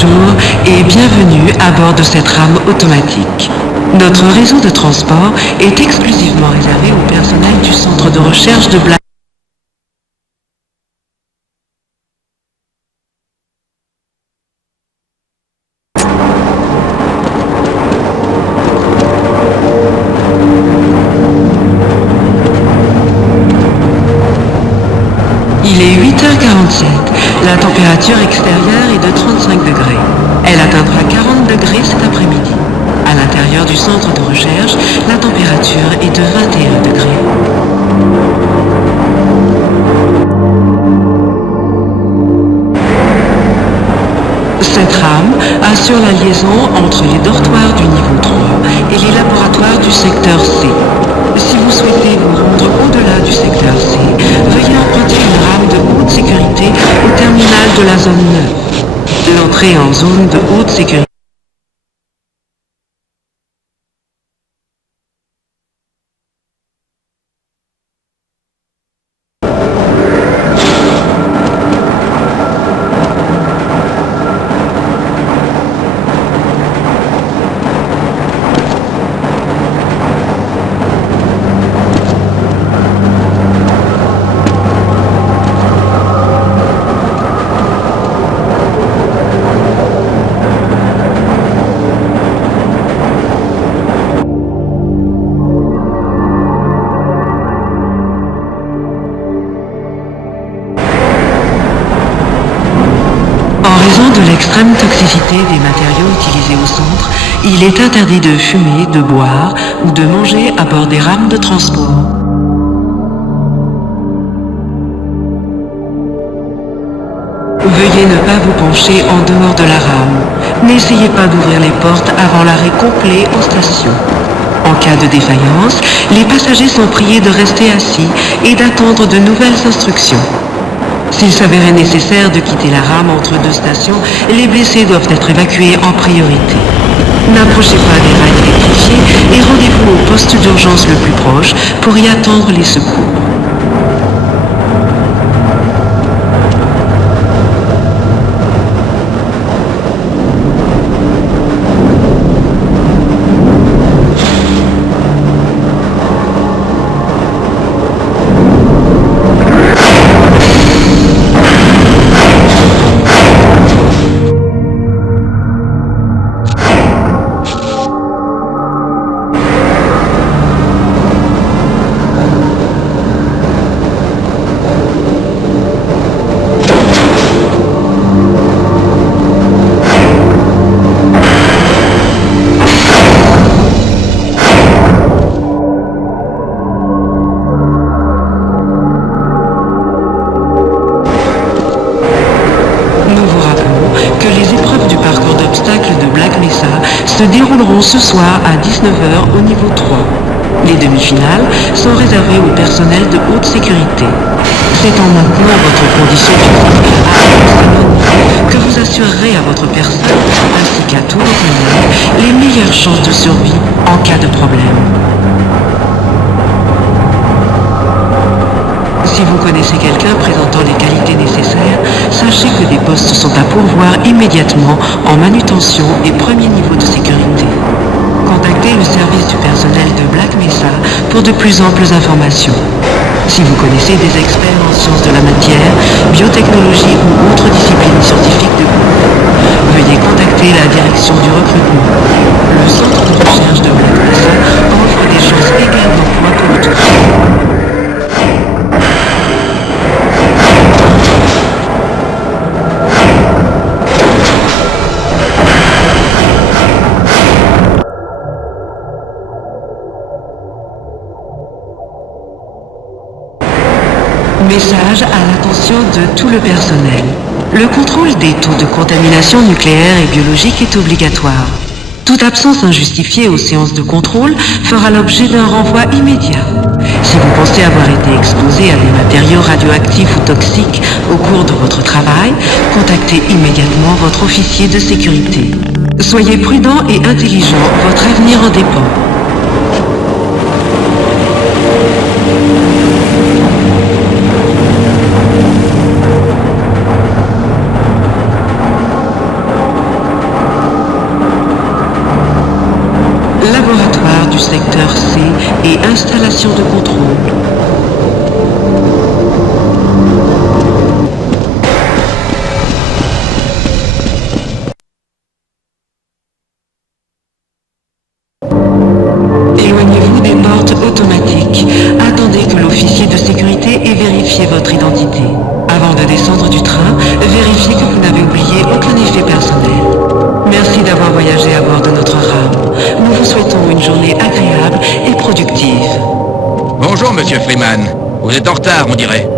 Bonjour et bienvenue à bord de cette rame automatique. Notre réseau de transport est exclusivement réservé au personnel du centre de recherche de Black. Il est 8h47. La température extérieure est de 35 degrés. Elle atteindra 40 degrés cet après-midi. À l'intérieur du centre de recherche, la température est de 21 degrés. Cette rame assure la liaison entre les dortoirs du niveau 3 et les laboratoires du secteur C. Si vous souhaitez vous rendre au-delà du secteur C, veuillez emprunter une rame de haute sécurité au terminal de la zone 9. L'entrée en zone de haute sécurité. De l'extrême toxicité des matériaux utilisés au centre, il est interdit de fumer, de boire ou de manger à bord des rames de transport. Veuillez ne pas vous pencher en dehors de la rame. N'essayez pas d'ouvrir les portes avant l'arrêt complet en station. En cas de défaillance, les passagers sont priés de rester assis et d'attendre de nouvelles instructions. S'il s'avérait nécessaire de quitter la rame entre deux stations, les blessés doivent être évacués en priorité. N'approchez pas des rails électrifiés et rendez-vous au poste d'urgence le plus proche pour y attendre les secours. Se dérouleront ce soir à 19h au niveau 3. Les demi-finales sont réservées au personnel de haute sécurité. C'est en maintenant votre condition physique à que vous assurerez à votre personne ainsi qu'à tous vos collègues les meilleures chances de survie en cas de problème. Si vous connaissez quelqu'un présentant les qualités nécessaires, sachez que des postes sont à pourvoir immédiatement en manutention et premier niveau de sécurité. Contactez le service du personnel de Black Mesa pour de plus amples informations. Si vous connaissez des experts en sciences de la matière, biotechnologie ou autres disciplines scientifiques de groupe, veuillez contacter la direction du recrutement. Le centre de recherche de Black Mesa offre des chances égales d'emploi pour tous. Message à l'attention de tout le personnel. Le contrôle des taux de contamination nucléaire et biologique est obligatoire. Toute absence injustifiée aux séances de contrôle fera l'objet d'un renvoi immédiat. Si vous pensez avoir été exposé à des matériaux radioactifs ou toxiques au cours de votre travail, contactez immédiatement votre officier de sécurité. Soyez prudent et intelligent, votre avenir en dépend. contrôle. Éloignez-vous des portes automatiques. Attendez que l'officier de sécurité ait vérifié votre identité. Avant de descendre du train, vérifiez que vous n'avez oublié aucun effet personnel. Merci d'avoir voyagé à bord de notre rame. Nous vous souhaitons une journée agréable et productive. Bonjour, monsieur Freeman. Vous êtes en retard, on dirait.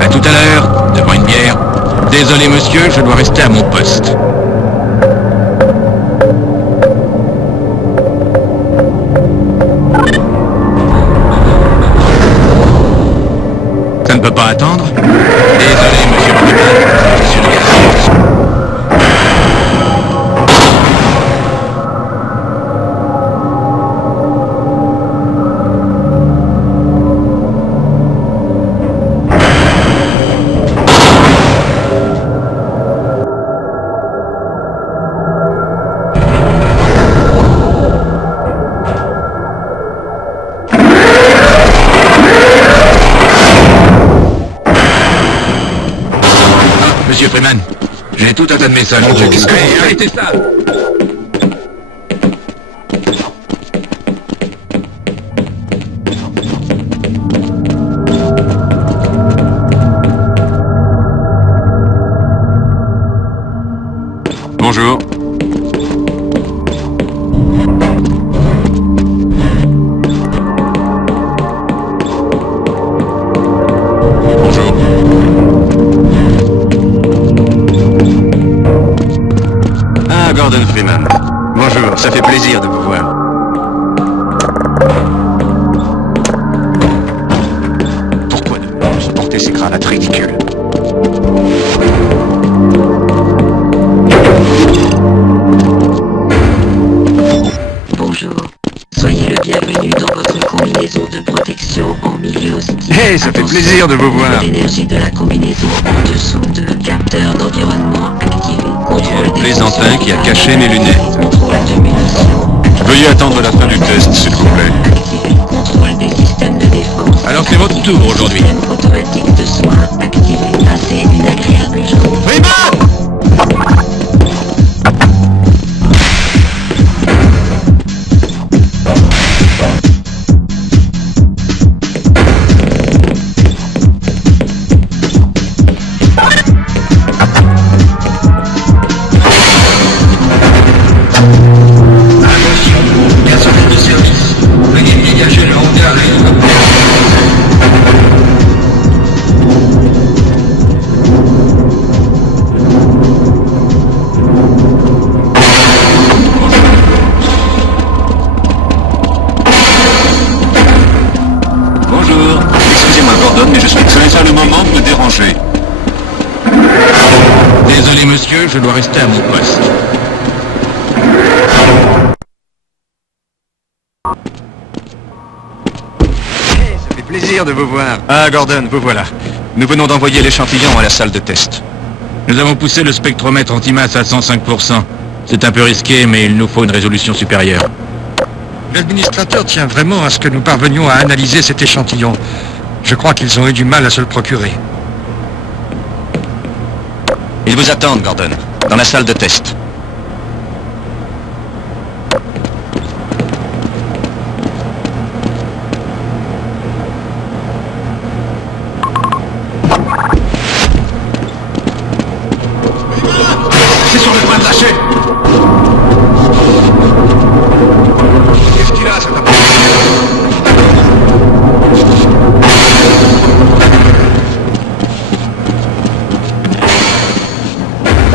À tout à l'heure, devant une bière. Désolé, monsieur, je dois rester à mon poste. Ça ne peut pas attendre? Désolé, monsieur Freeman, je suis le garçon. Monsieur Freeman, j'ai tout un tas de messages. Hey, arrêtez ça! Bonjour. Bonjour. Ah, Gordon Freeman. Bonjour, ça fait plaisir de vous voir. Pourquoi ne supporter ces cravates ridicules? Bonjour. Soyez le bienvenu dans votre combinaison de protection en milieu hostile. Hey, ça fait plaisir de vous voir. L'énergie de la combinaison en dessous de capteur d'environnement activé. Contrôle des Plaisantin fonctions qui a vitales. caché mes lunettes. Contrôle de munitions. Veuillez attendre la fin du test, s'il vous plaît. Activé. Contrôle des systèmes de défense. Alors c'est votre tour aujourd'hui. Système automatique de soins activé. Passez une agréable journée. Freeman! Personnel de service, veuillez dégager le hangar à hélicoptère. Bonjour. Excusez-moi, Gordon, mais je suis très à le moment de me déranger. Désolé, monsieur, je dois rester à mon poste. Ça fait plaisir de vous voir. Ah, Gordon, vous voilà. Nous venons d'envoyer l'échantillon à la salle de test. Nous avons poussé le spectromètre antimasse à 105%. C'est un peu risqué, mais il nous faut une résolution supérieure. L'administrateur tient vraiment à ce que nous parvenions à analyser cet échantillon. Je crois qu'ils ont eu du mal à se le procurer. Ils vous attendent, Gordon, dans la salle de test. C'est sur le point de lâcher. Qu'est-ce qu'il a, cet appareil?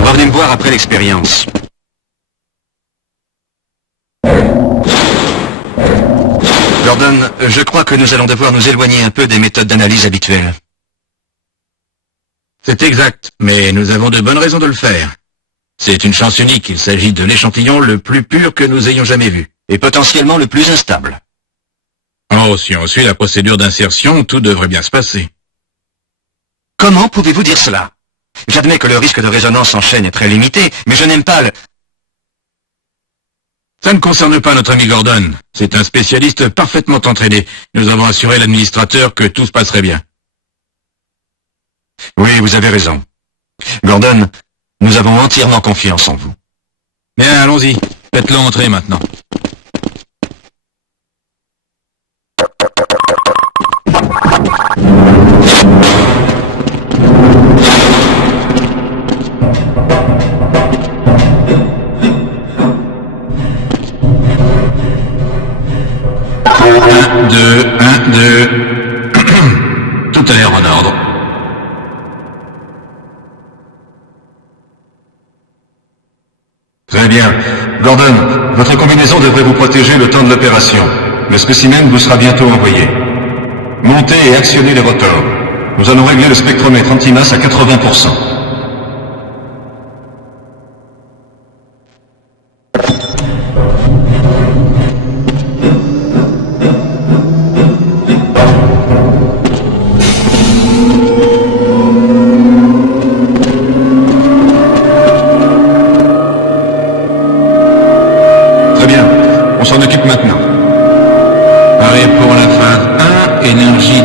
Revenez me voir après l'expérience. Gordon, je crois que nous allons devoir nous éloigner un peu des méthodes d'analyse habituelles. C'est exact, mais nous avons de bonnes raisons de le faire. C'est une chance unique, il s'agit de l'échantillon le plus pur que nous ayons jamais vu. Et potentiellement le plus instable. Oh, si on suit la procédure d'insertion, tout devrait bien se passer. Comment pouvez-vous dire cela? J'admets que le risque de résonance en chaîne est très limité, mais je n'aime pas le... Ça ne concerne pas notre ami Gordon. C'est un spécialiste parfaitement entraîné. Nous avons assuré l'administrateur que tout se passerait bien. Oui, vous avez raison. Gordon, nous avons entièrement confiance en vous. Bien, allons-y. Faites-le entrer maintenant. Un, deux. Tout a l'air en ordre. Très bien. Gordon, votre combinaison devrait vous protéger le temps de l'opération. Le spécimen vous sera bientôt envoyé. Montez et actionnez les rotors. Nous allons régler le spectromètre antimasse à 80%. Très bien. On s'en occupe maintenant. Arrêt pour la phase 1, énergie